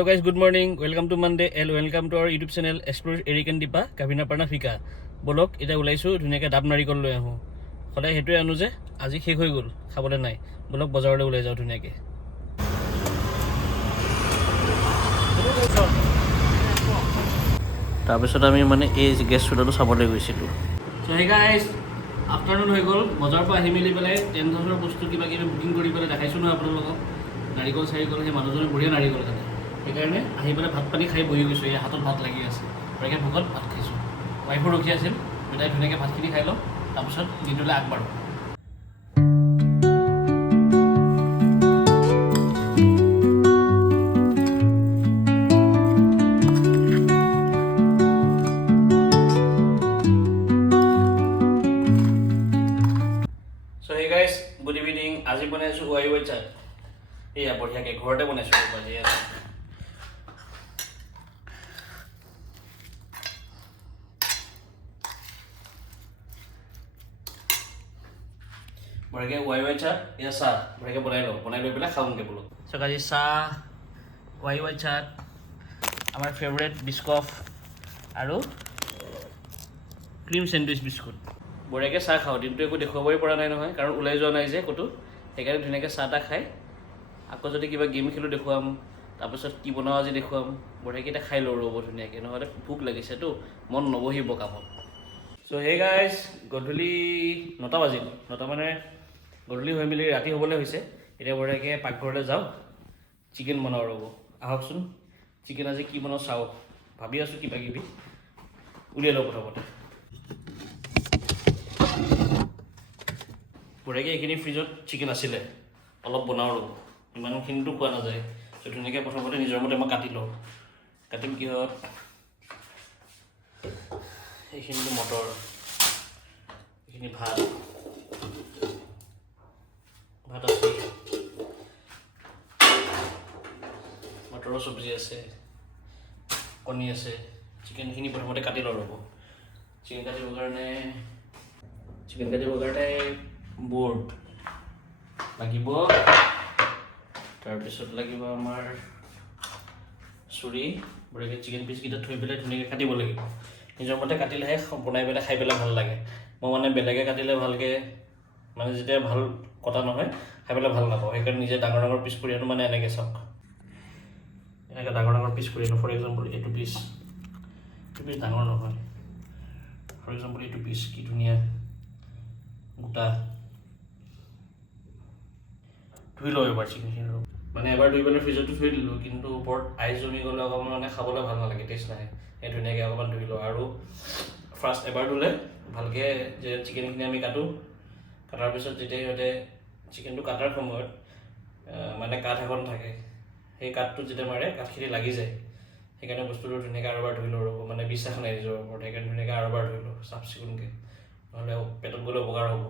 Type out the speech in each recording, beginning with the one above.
Hello guys, good morning. Welcome to Monday and welcome to our YouTube channel Explore Erican Dipa Kavina Parna Fika. Bolok এটা ওলাইছো ধুনিয়াকে ডাব নাৰিকল লৈ আহো সদায় হেতুৱে আনো যে আজি শেষ হৈ গল খাবলৈ নাই বলক বজাৰলৈ ওলাই যাও ধুনিয়াকে তাৰপিছত আমি মানে এই গেছ চুলাটো চাবলৈ গৈছিলো সো হে গাইস আফটাৰনুন হৈ গল বজাৰ পৰা আহি মিলি পেলাই 10,000 বস্তু কিবা কিবি বুকিং কৰি পেলাই দেখাইছো ন আপোনালোকক নাৰিকল চাৰিকল সেই মানুহজনে বঢ়িয়া নাৰিকল খালে সেইকাৰণে আহি পেলাই ভাত পানী খাই বহি গৈছোঁ এই হাতত ভাত লাগি আছে গতিকে ভোকত ভাত খাইছোঁ ৱাইফো ৰখি আছিল দুটাই ধুনীয়াকৈ ভাতখিনি খাই লওঁ তাৰপিছত দিনটোলৈ আগবাঢ়ো চ' হে গাইছ গুড ইভিনিং আজি বনাইছোঁ ৱাই চাট এয়া বঢ়িয়াকৈ ঘৰতে বনাইছোঁ আজি বঢ়িয়াকৈ ৱাই চাট এয়া চাহ বঢ়িয়াকৈ বনাই লৈ পেলাই খাওঁগৈ বোলো চ' আজি চাহ ৱাই চাট আমাৰ ফেভৰেট বিস্কফ আৰু ক্ৰীম চেণ্ডউইচ বিস্কুট বঢ়িয়াকৈ চাহ খাওঁ দিনটো একো দেখুৱাবই পৰা নাই নহয় কাৰণ ওলাই যোৱা নাই যে ক'তো সেইকাৰণে ধুনীয়াকৈ চাহ তাহ খাই আকৌ যদি কিবা গেম খেলোঁ দেখুৱাম তাৰপিছত কি বনাওঁ আজি দেখুৱাম বঢ়িয়াকৈ এটা খাই লওঁ ৰ'ব ধুনীয়াকৈ নহ'লে ভোক লাগিছেতো মন নবহিব কামত চ' হে গাইজ গধূলি 9টা বাজিল 9টা মানে গধূলি হৈ মেলি ৰাতি হ'বলৈ হৈছে এতিয়া বঢ়িয়াকৈ পাকঘৰলৈ যাওঁ চিকেন বনাওঁ ৰ'ব আহকচোন চিকেন আজি কি বনাওঁ চাওঁ ভাবি আছোঁ কিবা কিবি উলিয়াই লওঁ প্ৰথমতে বঢ়িয়াকৈ এইখিনি ফ্ৰিজত চিকেন আছিলে অলপ বনাওঁ ৰ'ব ইমানখিনিতো খোৱা নাযায় চ' ধুনীয়াকৈ প্ৰথমতে নিজৰ মতে মই কাটি লওঁ কাটিম কিহত এইখিনিতো মটৰ এইখিনি ভাত আছে মটৰৰ চব্জি আছে কণী আছে চিকেনখিনি প্ৰথমতে কাটি লওঁ ৰ'ব চিকেন কাটিবৰ কাৰণে বৰ্ড লাগিব তাৰপিছত লাগিব আমাৰ চুৰি বঢ়িয়াকৈ চিকেন পিচকেইটা থৈ পেলাই ধুনীয়াকৈ কাটিব লাগিব নিজৰ মতে কাটিলেহে বনাই পেলাই খাই পেলাই ভাল লাগে মই মানে বেলেগে কাটিলে ভালকৈ মানে যেতিয়া ভাল কটা নহয় খাই পেলাই ভাল নাপাওঁ সেইকাৰণে নিজে ডাঙৰ ডাঙৰ পিচ কৰি আনো মানে এনেকৈ চাওক এনেকৈ ডাঙৰ ডাঙৰ পিচ কৰি আনো ফৰ এক্সাম্পল এইটো পিচ ডাঙৰ নহয় ফৰ এক্সাম্পল এইটো পিচ কি ধুনীয়া গোটা ধুই লওঁ এবাৰ চিকেনখিনি মানে এবাৰ ধুই পেলাই ফ্ৰিজতো থৈ দিলোঁ কিন্তু ওপৰত আইচ জমি গ'লে অকণমান মানে খাবলৈ ভাল নালাগে টেষ্ট নাহে সেই ধুনীয়াকৈ অকণমান ধুই লওঁ আৰু ফাৰ্ষ্ট এবাৰ ধুলে ভালকৈ যে চিকেনখিনি আমি কাটোঁ কটাৰ পিছত যেতিয়া সিহঁতে চিকেনটো কাটাৰ সময়ত মানে কাঠ এখন থাকে সেই কাঠটোত যেতিয়া মাৰে কাঠখিনি লাগি যায় সেইকাৰণে বস্তুটো ধুনীয়াকৈ আৰু এবাৰ ধুই লওঁ ৰ'ব মানে বিশ্বাস নাই নিজৰ ওপৰত সেইকাৰণে ধুনীয়াকৈ আৰু এবাৰ ধুই লওঁ চাফ চিকুণকৈ নহ'লে পেটত গ'লে উপকাৰ হ'ব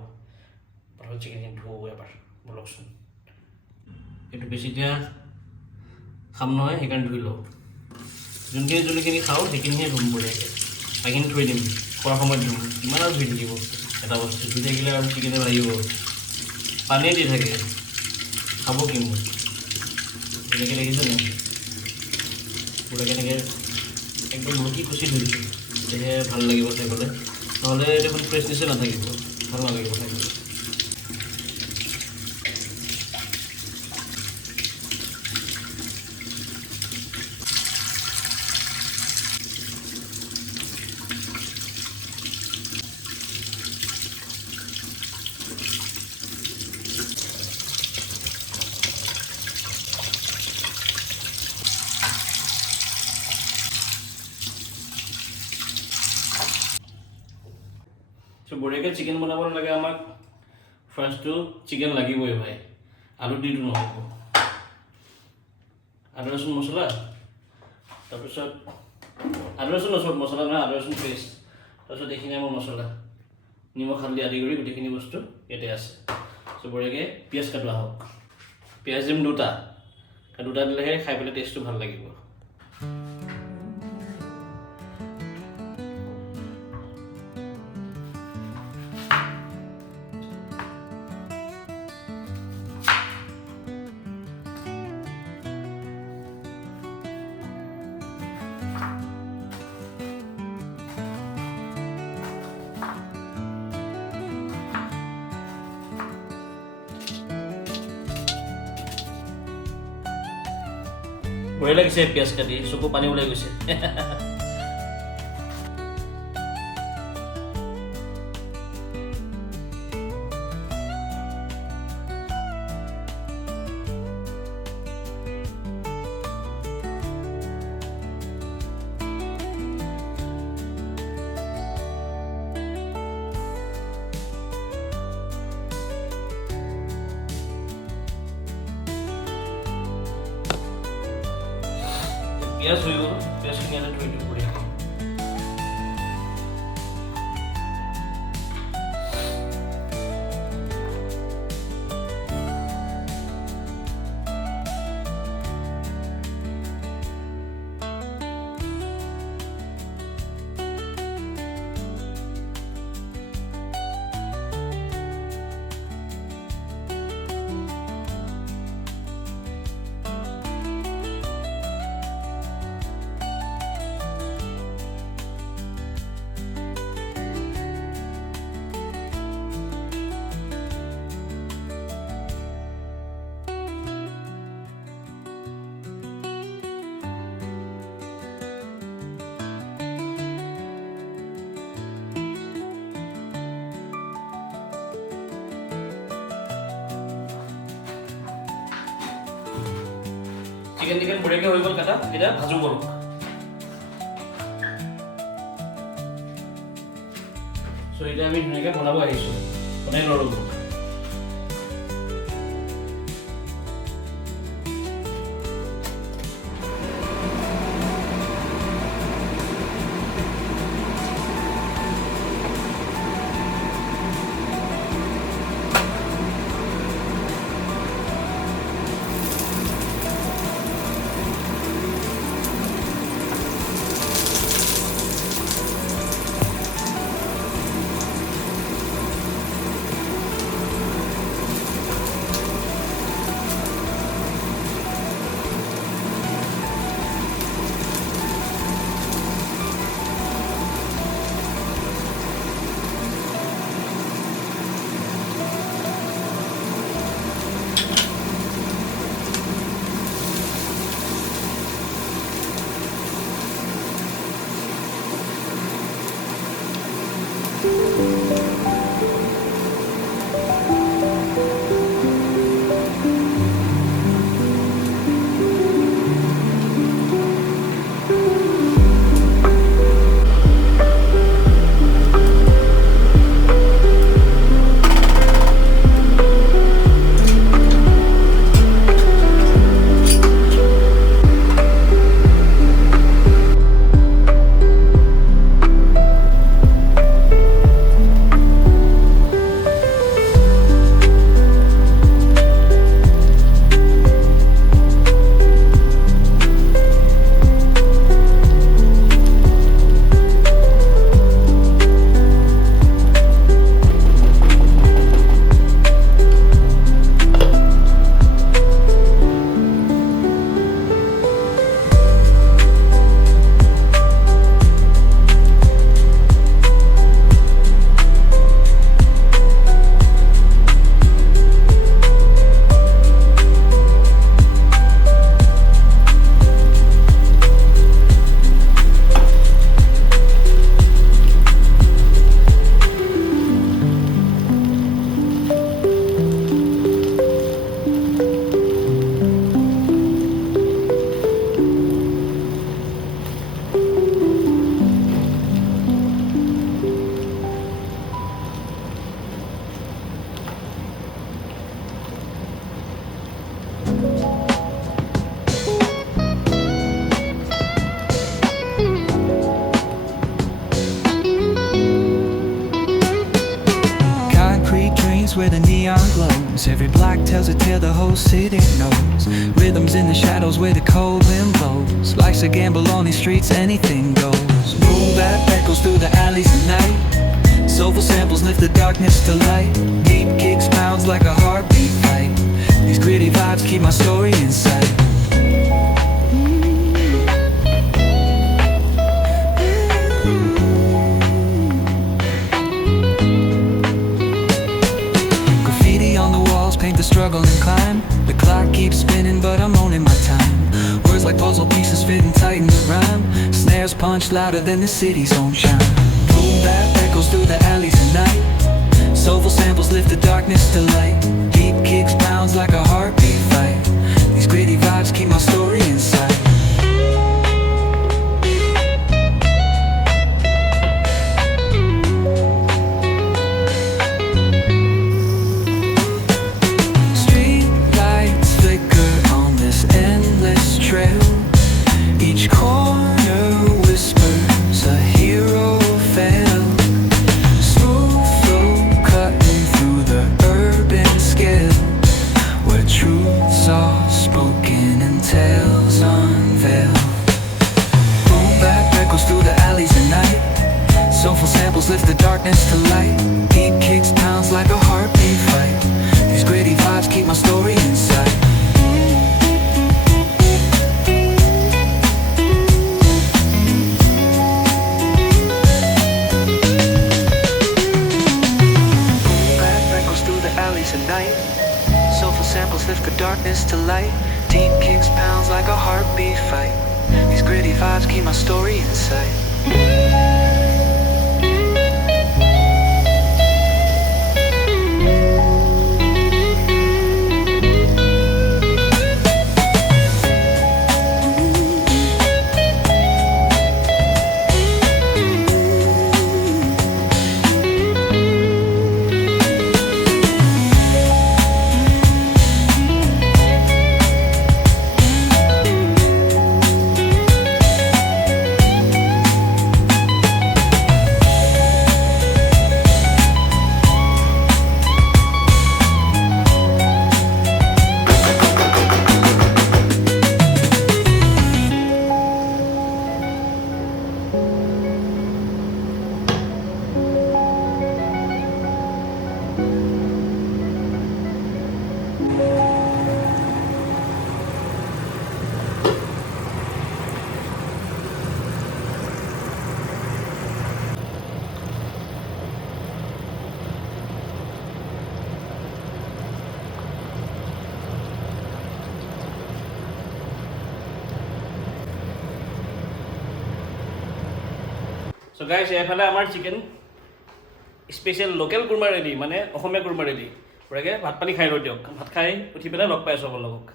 প্ৰথমে চিকেনখিনি ধুওঁ এবাৰ বলকচোন এইটো বেছি এতিয়া খাম নহয় সেইকাৰণে ধুই লওঁ যোনখিনি খাওঁ সেইখিনিহে ধুম বঢ়িয়াকৈ বাকীখিনি থৈ দিম খোৱাৰ সময়ত ধুম কিমান আৰু ধুই থাকিব এটা বস্তু ধুই থাকিলে আৰু চিকেনে লাগিব পানীয়ে দি থাকে খাব কি মোৰ এনেকৈ লাগিছে নাই বঢ়িয়াকৈ এনেকৈ একদম ৰুটি খুচি ধুইছোঁ তেতিয়াহে ভাল লাগিব খাই পেলাই নহ'লে দেখোন ফ্ৰেছনেছে নাথাকিব ভাল নালাগিব খাই পেলাই চ' বঢ়িয়াকৈ চিকেন বনাব লাগে আমাক ফাৰ্ষ্টটো চিকেন লাগিবই ভাই আলু দিটো নহ'ব আদা ৰচুন মছলা তাৰপিছত আদা ৰচুন মছলা নহয় আদা ৰচুন পেষ্ট তাৰপিছত এইখিনি আমাৰ মছলা নিমখ হালধি আদি কৰি গোটেইখিনি বস্তু ইয়াতে আছে চ' বঢ়িয়াকৈ পিঁয়াজ কাটোৱা হওক পিঁয়াজ দিম দুটা দিলেহে খাই পেলাই টেষ্টটো ভাল লাগিব বঢ়িয়া লাগিছে পিঁয়াজ কাটি, চকু পানী ওলাই গৈছে। পিঁয়াজ হৈ গ'ল, পিঁয়াজখিনি ইয়াতে থৈ দিওঁ বঢ়িয়াকৈ। চিকেন টিকেন বঢ়িয়াকৈ হৈ গ'ল কাটা, এতিয়া ভাজো বলক। চ' এতিয়া আমি ধুনীয়াকৈ বনাব আহিছোঁ, বনাই লওঁ ৰ'ব। Where the neon glows, every block tells a tale the whole city knows. Rhythms in the shadows where the cold wind blows. Life's a gamble on these streets, anything goes. Boom bap echoes through the alleys at night. Soulful samples lift the darkness to light. Deep kicks pounds like a heartbeat fight. These gritty vibes keep my story in sight. Paint the struggle and climb. The clock keeps spinning but I'm owning my time. Words like like puzzle pieces fitting tight in the rhyme. Snares punch louder than the city's own chime. Boom bap echoes through the alleys at night. Soulful samples lift the darkness to light. Deep kicks pounds like a heartbeat fight. These gritty vibes keep my story inside. Street lights flicker on this endless trail. Each corner whispers a hero fell. Smooth flow cutting through the urban scale, where truths are spoken and tales unveiled. Boom bap echoes through the alleys at night. Soulful samples lift the darkness to light. Deep kicks pounds like a heartbeat fight. These gritty vibes keep my story inside. At night, soulful samples lift the darkness to light. Deep kicks pounds like a heartbeat fight. These gritty vibes keep my story inside. So guys, এফালে আমাৰ chicken special local korma ready, মানে অসমীয়া korma ready. পুৰাকৈ ভাত পানী খাই ৰৈ দিয়ক। ভাত খাই উঠি পেলাই লগ পাই আছোঁ আপোনালোকক।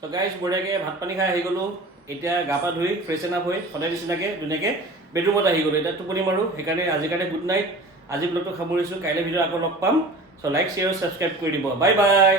So guys, বঢ়িয়াকৈ ভাত পানী খাই আহি গ'লোঁ। এতিয়া গা পা ধুই ফ্ৰেছন আপ হৈ সদায় নিচিনাকৈ ধুনীয়াকৈ বেডৰুমত আহি গ'লোঁ। এতিয়া টোপনি মাৰোঁ। সেইকাৰণে আজিৰ কাৰণে গুড নাইট। আজি ব্লগটো সামৰিছোঁ। কাইলৈ ভিডিঅ' আকৌ লগ পাম। চ' লাইক শ্বেয়াৰ ছাবস্ক্ৰাইব কৰি দিব। Bye bye.